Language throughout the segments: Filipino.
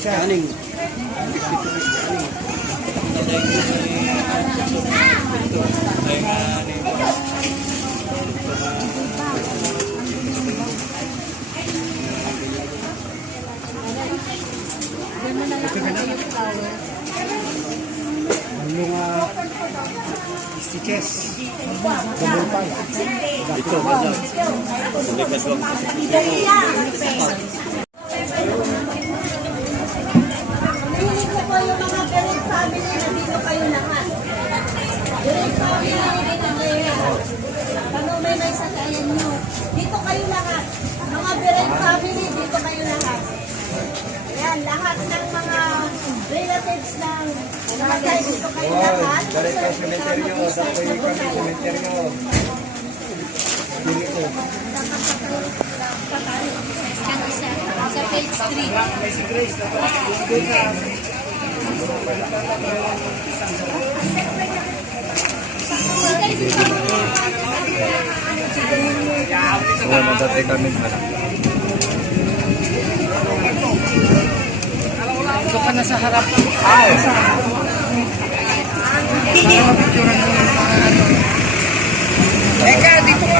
Aning. Stitches. Double pie. Ito, ano? Sumikas lang. Nahihig ko po yung mga parent family na dito kayo lahat. Parent family na kano may sakayan nyo. Dito kayo lahat. Mga parent family, dito kayo lahat. Ayan, lahat ng mga relatives ng namatay, dito kayo lahat. Balik ka sementeryo. Dapat yung kami sementeryo. Dito. Sa page 3. May si Grace. Wala dati kami malang. Ito ka na sa harap. Ay! Para mapicturan mo yung mga ano. Eka, dito ka!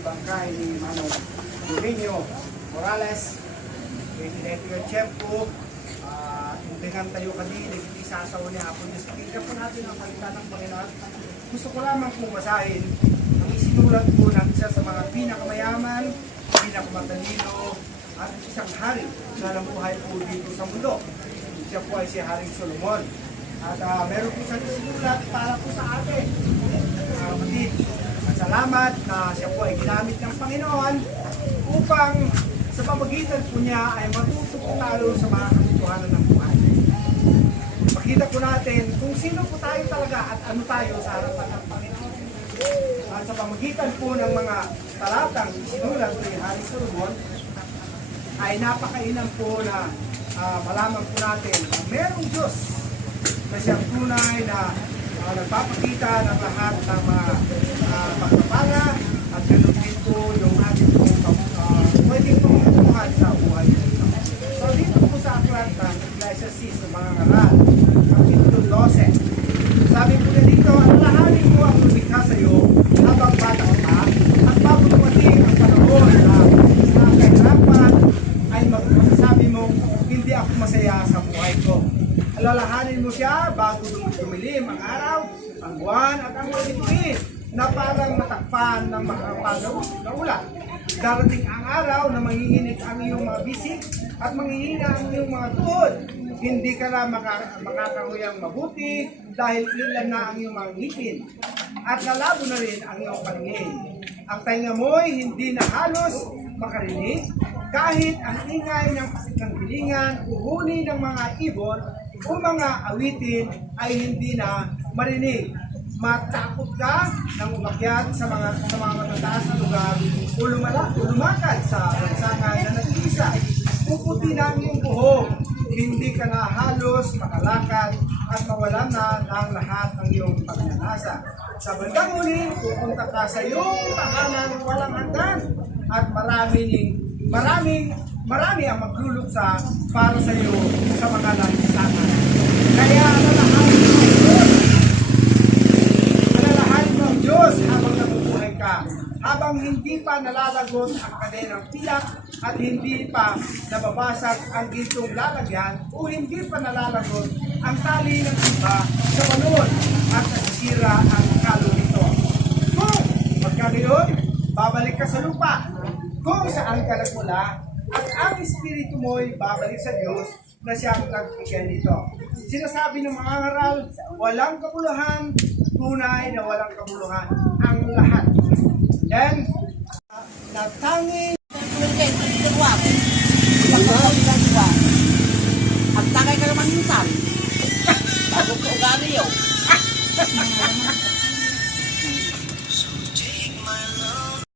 Bangkay ni Manong Dominio Morales, Presidente ng Chempo, dengan tayo kanina, hindi sasaw niya hapon. Pakinggan po natin ang kalitan ng Panginoon. Gusto ko lamang pong basahin ang isinulat po ng isa sa mga pinakamayaman, pinakamatalino, at isang hari na namuhay po dito sa mundo. Siya po ay si Haring Solomon. At meron po siyang isinulat para po sa atin. Kapatid, salamat na siya po ay ginamit ng Panginoon upang sa pamagitan po niya ay matuto po tayo sa mga katotohanan ng buhay. Pakita po natin kung sino po tayo talaga at ano tayo sa harapan ng Panginoon. At sa pamagitan po ng mga talatang sinulat ni Haring Solomon ay napakainam po na malaman po natin na merong Diyos na siyang tunay na nagpapakita ng lahat ng mga pagpapala at ganoon din po yung ating pwedeng pagkukuhan sa buhay. So dito po sa aklat ng Ecclesiastes sa mga ngaral, Kapitulo 12. Sabi po na dito, alalahanin mo ang lumikha sa iyo habang bata ka pa at bago dumating ang panahon na mga kahirapan ay masasabi mo, hindi ako masaya sa buhay ko. Alalahanin mo siya bago dumilim ang araw, ang buwan at ang mga bituin na parang matakpan ng makakapagaw na ulan. Darating ang araw na manginginig ang iyong mga bisig at manghihina ang iyong mga tuhod. Hindi ka na makakahuyang mabuti dahil ilan na ang iyong mga ngipin. At lalabo na rin ang iyong paningin. Ang tainga mo'y hindi na halos makarinig kahit ang ingay ng bilingan, uhuni ng mga ibon o mga awitin ay hindi na marinig. Matakot ka ng umakyat sa mga matataas na lugar o lumakad sa lansangan na nag-iisa. Puputi na ang iyong buhok, hindi ka na halos makalakad at mawalan na ng lahat ng iyong pagnanasa. Sa bandang huli, pupunta ka sa iyong tahanan walang hanggan at marami ang magluluksa para sa iyo sa mga lansangan. Kaya alalahanin mo ang Diyos habang nabubuhay ka, habang hindi pa nalalagot ang kadenang pilak at hindi pa nababasag ang gitong lalagyan o hindi pa nalalagot ang tali ng iba sa balon at nasisira ang kalo nito. Kung magkagayon, babalik ka sa lupa kung saan ka nagmula at ang espiritu mo'y babalik sa Diyos na siyang nagbigay nito. Sinasabi ng mga ngaral, walang kabuluhan, tunay na walang kabuluhan ang lahat. Then, natanging Ang takay ka naman minsan.